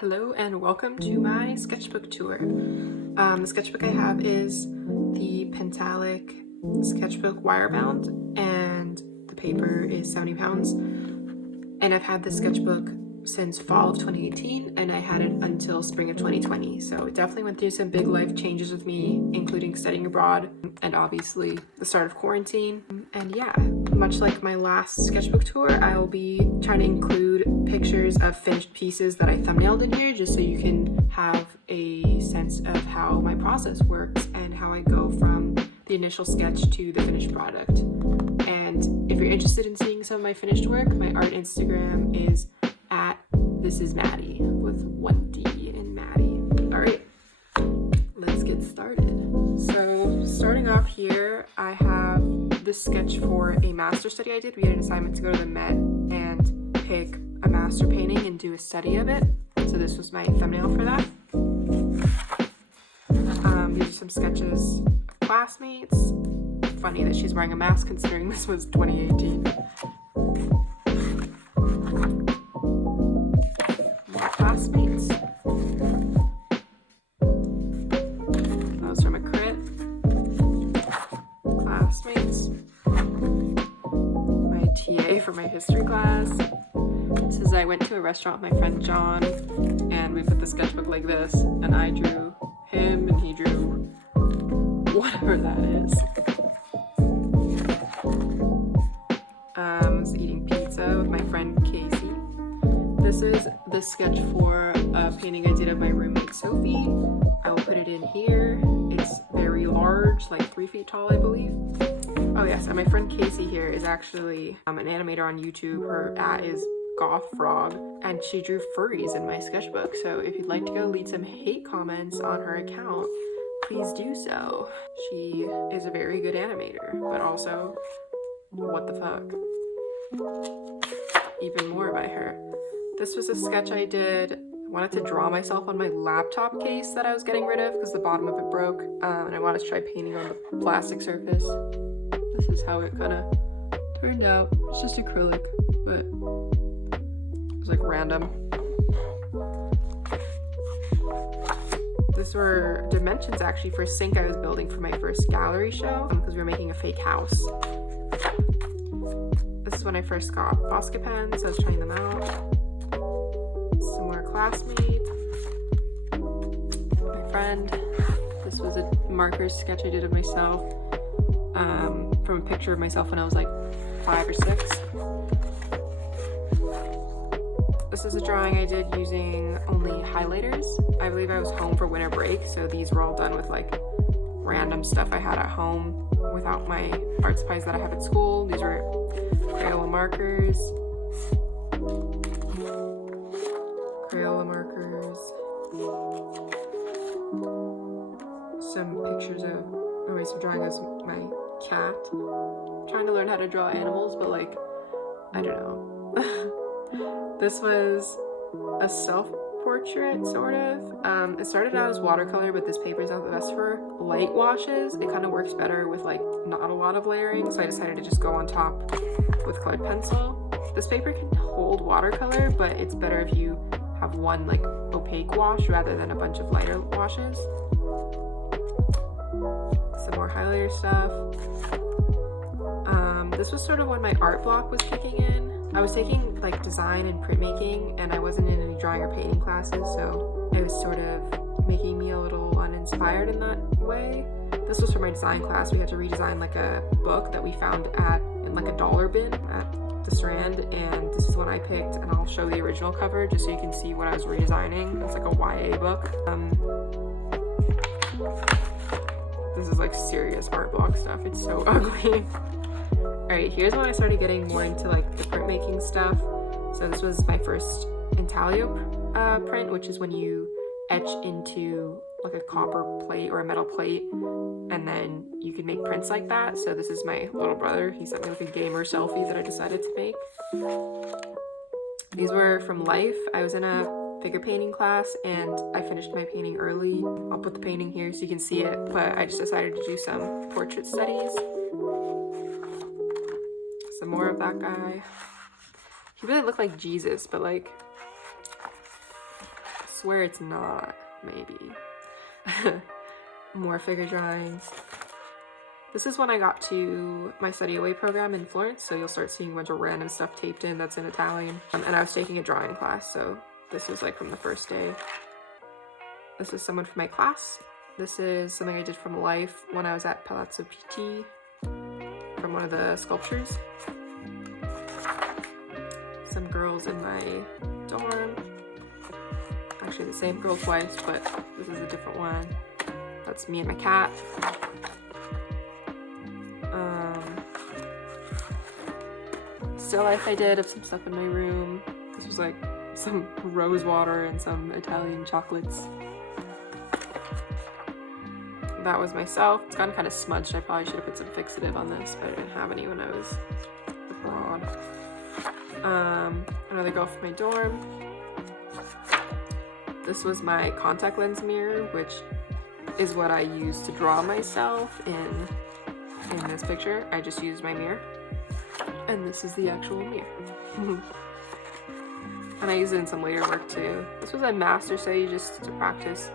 Hello and welcome to my sketchbook tour. The sketchbook I have is the Pentalic sketchbook wire bound, and the paper is 70 pounds. And I've had this sketchbook since fall of 2018, and I had it until spring of 2020. So it definitely went through some big life changes with me, including studying abroad and obviously the start of quarantine. And yeah, much like my last sketchbook tour, I will be trying to include pictures of finished pieces that I thumbnailed in here, just so you can have a sense of how my process works and how I go from the initial sketch to the finished product. And if you're interested in seeing some of my finished work, my art Instagram is at This Is Maddie with 1D in Maddie. All right, let's get started. So starting off here, I have this sketch for a master study I did. We had an assignment to go to the Met and pick a master painting and do a study of it. So this was my thumbnail for that. These are some sketches of classmates. Funny that she's wearing a mask considering this was 2018. More classmates. That was from a crit. Classmates. My TA for my history class. This is I went to a restaurant with my friend John, and we put the sketchbook like this, and I drew him and he drew whatever that is. I was eating pizza with my friend Casey. This is the sketch for a painting I did of my roommate Sophie. I will put it in here. It's very large, like 3 feet tall, I believe. Oh yes, and my friend Casey here is actually an animator on YouTube. Her @ is Goth Frog, and she drew furries in my sketchbook. So if you'd like to go leave some hate comments on her account, please do so. She is a very good animator, but also, what the fuck? Even more by her. This was a sketch I did. I wanted to draw myself on my laptop case that I was getting rid of because the bottom of it broke, and I wanted to try painting on the plastic surface. This is how it kind of turned out. It's just acrylic, but it was like random. These were dimensions actually for a sink I was building for my first gallery show because we were making a fake house. This is when I first got Posca pens, so I was trying them out. Some more classmates. My friend. This was a marker sketch I did of myself from a picture of myself when I was like 5 or 6. This is a drawing I did using only highlighters. I believe I was home for winter break, so these were all done with like random stuff I had at home without my art supplies that I have at school. These were Crayola markers. Some pictures of, some drawing as my cat. I'm trying to learn how to draw animals, but like, I don't know. This was a self-portrait, sort of. It started out as watercolor, but this paper is not the best for light washes. It kind of works better with like not a lot of layering, so I decided to just go on top with colored pencil. This paper can hold watercolor, but it's better if you have one like opaque wash rather than a bunch of lighter washes. Some more highlighter stuff. This was sort of when my art block was kicking in. I was taking like design and printmaking, and I wasn't in any drawing or painting classes, so it was sort of making me a little uninspired in that way. This was for my design class. We had to redesign like a book that we found in like a dollar bin at the Strand, and this is one I picked, and I'll show the original cover just so you can see what I was redesigning. It's like a YA book. This is like serious art block stuff. It's so ugly. Alright, here's when I started getting more into like the printmaking stuff. So this was my first intaglio print, which is when you etch into like a copper plate or a metal plate, and then you can make prints like that. So this is my little brother. He sent me like a gamer selfie that I decided to make. These were from life. I was in a figure painting class and I finished my painting early. I'll put the painting here so you can see it, but I just decided to do some portrait studies. Some more of that guy. He really looked like Jesus, but like swear it's not, maybe. More figure drawings. This is when I got to my study away program in Florence, so you'll start seeing a bunch of random stuff taped in that's in Italian. And I was taking a drawing class, so this was like from the first day. This is someone from my class. This is something I did from life when I was at Palazzo Pitti, from one of the sculptures. Some girls in my dorm. Actually the same girl twice, but this is a different one. That's me and my cat. Still life I did of some stuff in my room. This was like some rose water and some Italian chocolates. That was myself. It's gotten kind of smudged. I probably should have put some fixative on this, but I didn't have any when I was abroad. Another girl from my dorm. This was my contact lens mirror, which is what I used to draw myself in this picture. I just used my mirror. And this is the actual mirror. And I used it in some later work too. This was a master study just to practice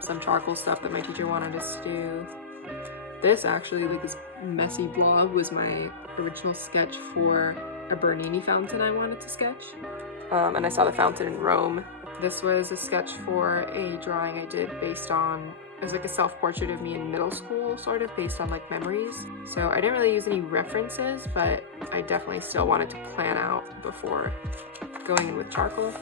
some charcoal stuff that my teacher wanted us to do. This actually, like this messy blob, was my original sketch for a Bernini fountain I wanted to sketch. And I saw the fountain in Rome. This was a sketch for a drawing I did based on, it was like a self-portrait of me in middle school, sort of, based on like memories. So I didn't really use any references, but I definitely still wanted to plan out before going in with charcoal.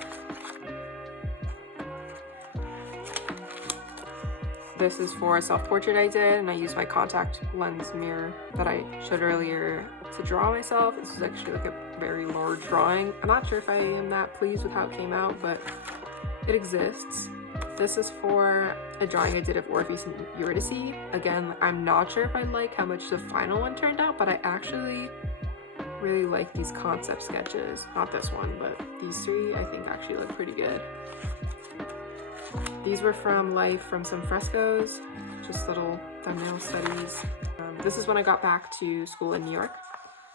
This is for a self-portrait I did, and I used my contact lens mirror that I showed earlier to draw myself. This is actually like a very large drawing. I'm not sure if I am that pleased with how it came out, but it exists. This is for a drawing I did of Orpheus and Eurydice. Again, I'm not sure if I like how much the final one turned out, but I actually really like these concept sketches. Not this one, but these three I think actually look pretty good. These were from life, from some frescoes, just little thumbnail studies. This is when I got back to school in New York.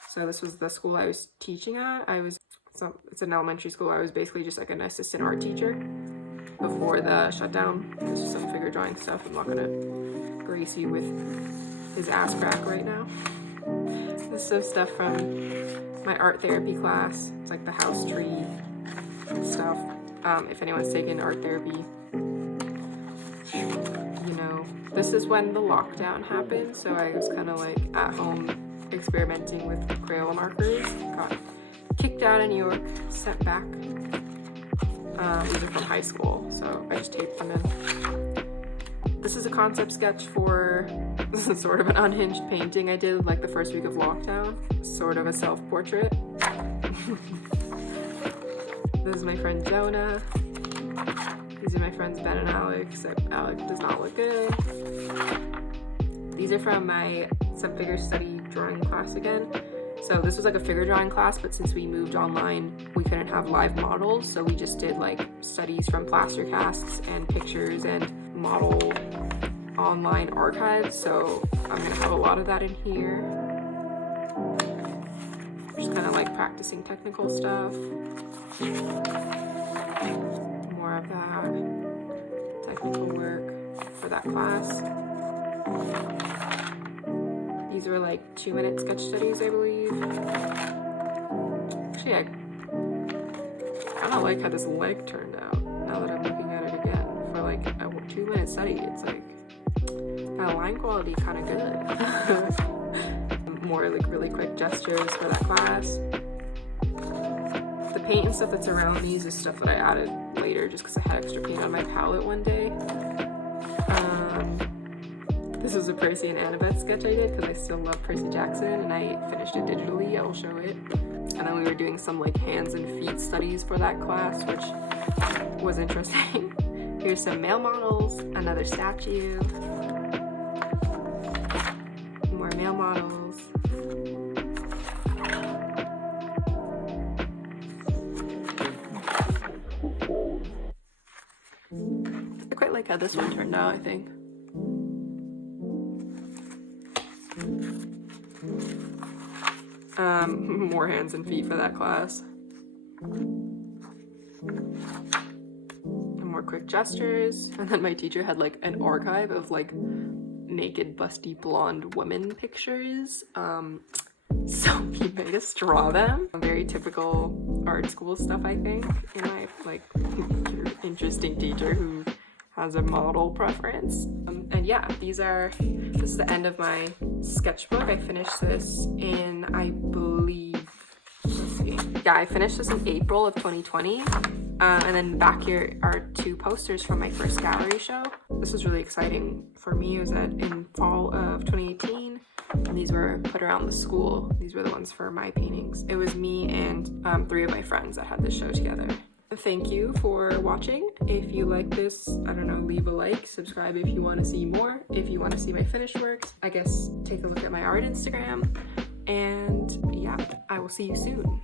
So this was the school I was teaching at. It's an elementary school. I was basically just like an assistant art teacher before the shutdown. This is some figure drawing stuff. I'm not gonna grace you with his ass crack right now. This is some stuff from my art therapy class. It's like the house tree stuff. If anyone's taken art therapy, you know, this is when the lockdown happened, so I was kind of like at home experimenting with Crayola markers. Got kicked out of New York, sent back. These are from high school, so I just taped them in. This is a concept sketch for sort of an unhinged painting I did like the first week of lockdown, sort of a self-portrait. This is my friend Jonah. These are my friends Ben and Alec, except Alec does not look good. These are from my some figure study drawing class again. So this was like a figure drawing class, but since we moved online, we couldn't have live models, so we just did like studies from plaster casts and pictures and model online archives. So I'm gonna have a lot of that in here. Just kind of like practicing technical stuff. More of that technical work for that class. These were like 2-minute sketch studies, I believe. Actually, I kind of like how this leg turned out now that I'm looking at it again. For like a 2-minute study, it's like that line quality kind of good. More like really quick gestures for that class. The paint and stuff that's around these is stuff that I added later just because I had extra paint on my palette one day. This was a Percy and Annabeth sketch I did because I still love Percy Jackson, and I finished it digitally. I will show it. And then we were doing some like hands and feet studies for that class, which was interesting. Here's some male models, another statue, more male models. I quite like how this one turned out, I think. More hands and feet for that class. And more quick gestures. And then my teacher had like an archive of like naked busty blonde women pictures. So he made us draw them. Very typical art school stuff, I think, in my like interesting teacher who has a model preference. And yeah, this is the end of my sketchbook. I finished this in, I believe, let's see. Yeah, I finished this in April of 2020. And then back here are 2 posters from my first gallery show. This was really exciting for me. It was in fall of 2018, and these were put around the school. These were the ones for my paintings. It was me and 3 of my friends that had this show together. Thank you for watching. If you like this, I don't know, leave a like, subscribe if you want to see more. If you want to see my finished works, I guess take a look at my art Instagram. And yeah, I will see you soon.